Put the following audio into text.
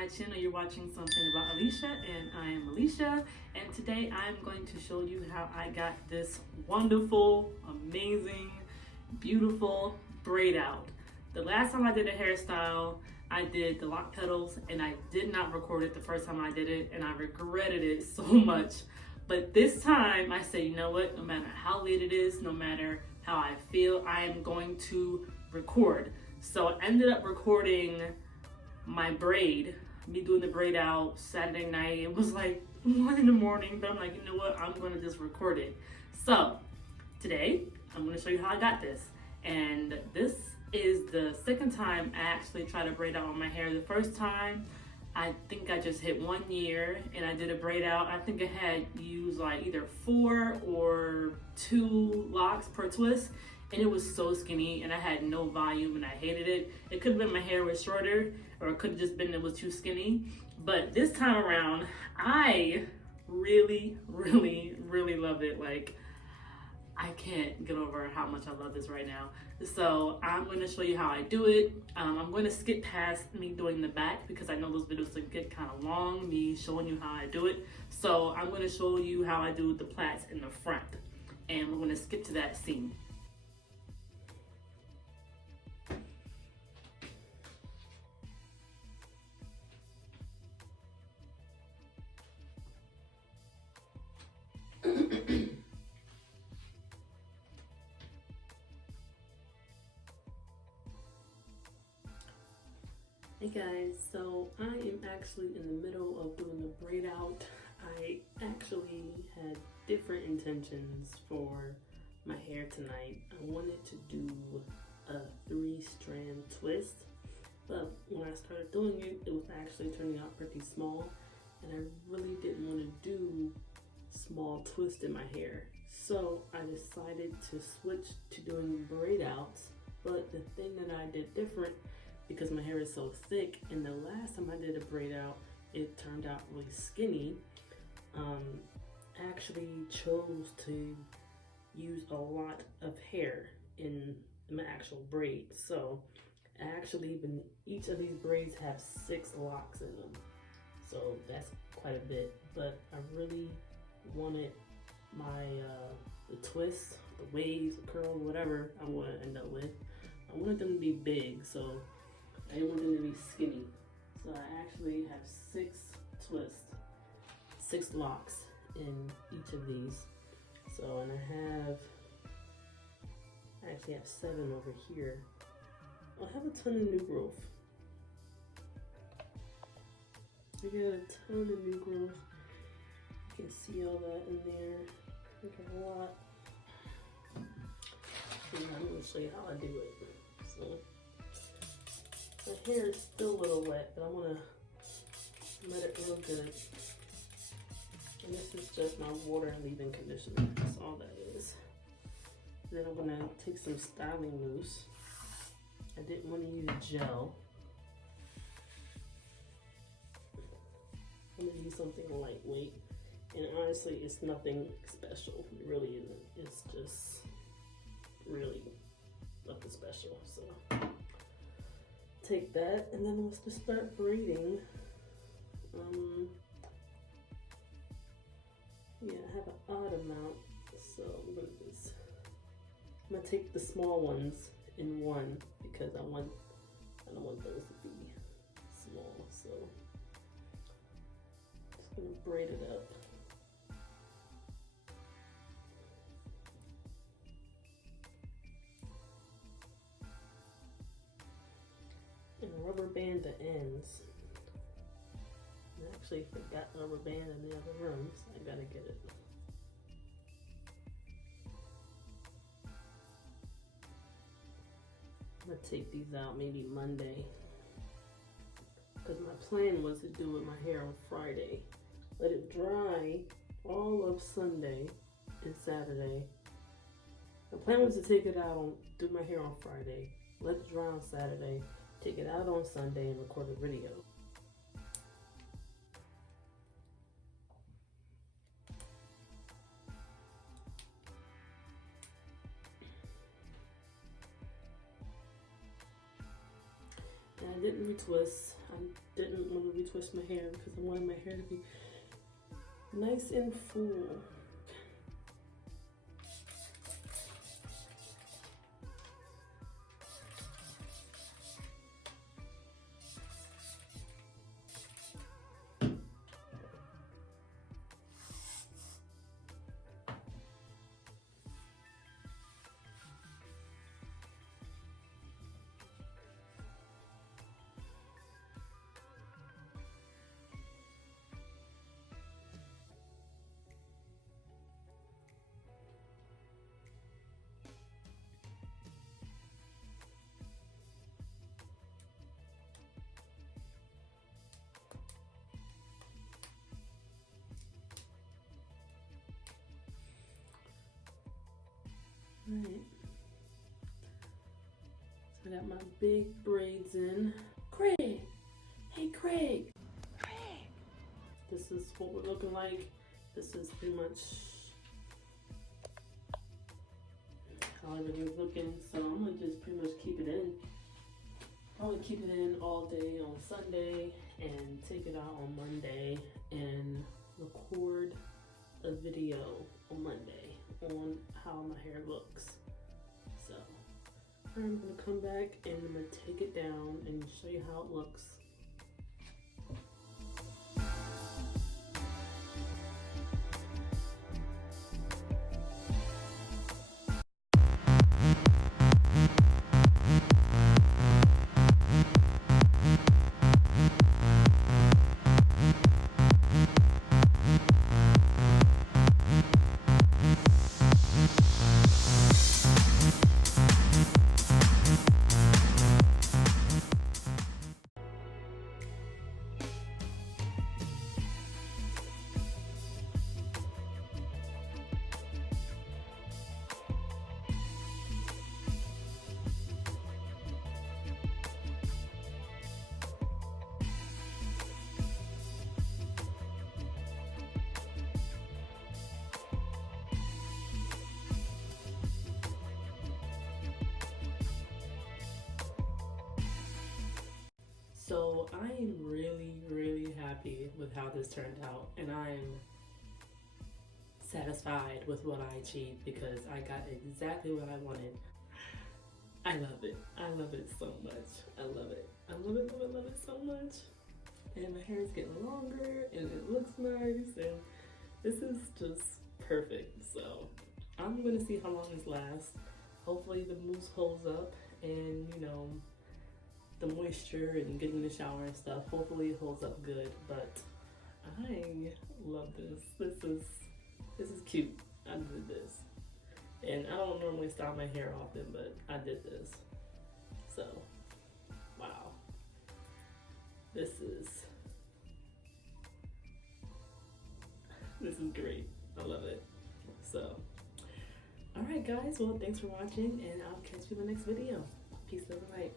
my channel. You're watching Something About Alicia, and I am Alicia, and today I'm going to show you how I got this wonderful, amazing, beautiful braid out. The last time I did a hairstyle, I did the lock petals, and I did not record it the first time I did it, and I regretted it so much. But this time I say, you know what, no matter how late it is, no matter how I feel, I am going to record. So I ended up recording my braid, me doing the braid out Saturday night. It was like 1 in the morning, but I'm like, you know what, I'm gonna just record it. So today I'm gonna show you how I got this. And this is the second time I actually tried to braid out on my hair. The first time, I think I just hit 1 year and I did a braid out. I think I had used like either 4 or 2 locks per twist, and it was so skinny and I had no volume and I hated it. It could have been my hair was shorter, or it could have just been it was too skinny. But this time around, I really love it. Like, I can't get over how much I love this right now. So I'm going to show you how I do it. I'm going to skip past me doing the back because I know those videos will get kind of long, me showing you how I do it. So I'm going to show you how I do the plaits in the front. And we're going to skip to that scene. Hey guys, so I am actually in the middle of doing the braid out. I actually had different intentions for my hair tonight. I wanted to do a 3-strand twist, but when I started doing it, it was actually turning out pretty small, and I really didn't want to do small twists in my hair. So I decided to switch to doing braid outs, but the thing that I did different, because my hair is so thick, and the last time I did a braid out, it turned out really skinny. I actually chose to use a lot of hair in my actual braid. So actually, each of these braids have 6 locks in them. So that's quite a bit, but I really wanted my the twists, the waves, the curls, whatever I want to end up with. I wanted them to be big, so I didn't want them to be skinny. So I actually have 6 twists, 6 locks in each of these. So, and I actually have 7 over here. I have a ton of new growth. I got a ton of new growth. You can see all that in there. I got a lot. And I'm going to show you how I do it. So, my hair is still a little wet, but I want to let it real good. And this is just my water leave-in conditioner. That's all that is. Then I'm going to take some styling mousse. I didn't want to use gel. I'm going to use something lightweight. And honestly, it's nothing special. It really isn't. It's just really nothing special. So take that, and then let's just start braiding. Yeah, I have an odd amount, so I'm gonna take the small ones in one because I don't want those to be small. So just gonna braid it up. And rubber band the ends. I actually forgot the rubber band in the other room, so I gotta get it. I'm gonna take these out maybe Monday, because my plan was to do with my hair on Friday. Let it dry all of Sunday and Saturday. My plan was to take it out do my hair on Friday, let it dry on Saturday, take it out on Sunday and record a video. And I didn't retwist. I didn't want to retwist my hair because I wanted my hair to be nice and full. Right. So I got my big braids in. Craig! Hey Craig! Craig! This is what we're looking like. This is pretty much how everything's looking. So I'm gonna just pretty much keep it in. Probably keep it in all day on Sunday and take it out on Monday and record a video on Monday on how my hair looks. So I'm gonna come back and I'm gonna take it down and show you how it looks. So I am really happy with how this turned out, and I'm satisfied with what I achieved because I got exactly what I wanted. I love it. I love it so much. I love it. I love it, love it so much. And my hair is getting longer and it looks nice, and this is just perfect. So I'm gonna see how long this lasts. Hopefully the mousse holds up, and you know, the moisture and getting in the shower and stuff, hopefully it holds up good. But I love this. This is cute. I did this, and I don't normally style my hair often, but I did this. So wow, this is great. I love it. So all right guys, well thanks for watching, and I'll catch you in the next video. Peace, love, and light.